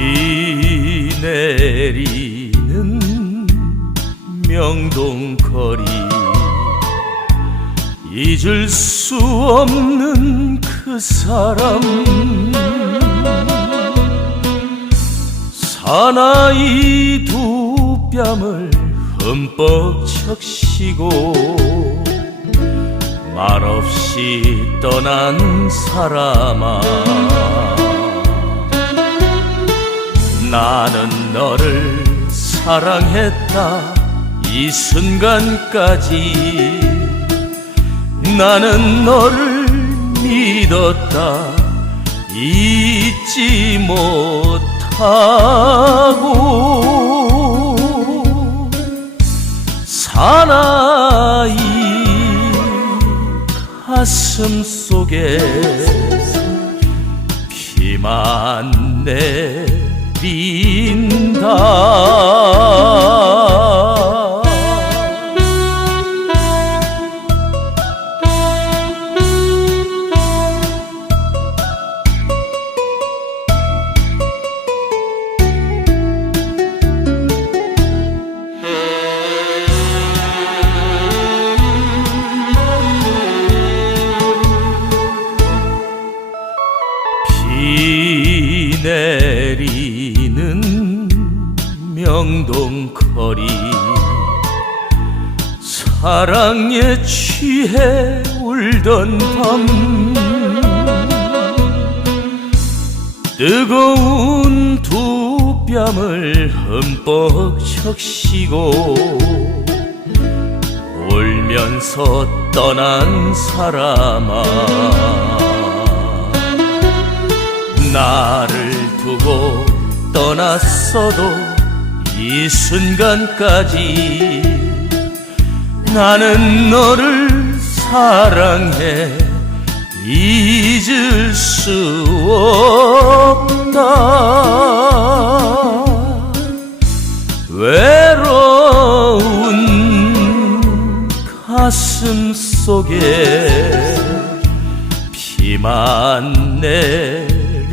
비 내리는 명동거리. 잊을 수 없는 그 사람. 사나이 두 뺨을 흠뻑 적시고 말없이 떠난 사람아. 나는 너를 사랑했다. 이 순간까지 나는 너를 믿었다. 잊지 못하고 사나이 가슴 속에 비만 내 린다. 비 내리는 명동 거리. 사랑에 취해 울던 밤. 뜨거운 두 뺨을 흠뻑 적시고 울면서 떠난 사람아. 나를 두고 떠났어도 이 순간까지 나는 너를 사랑해 잊을 수 없다. 외로운 가슴 속에 비만 내린다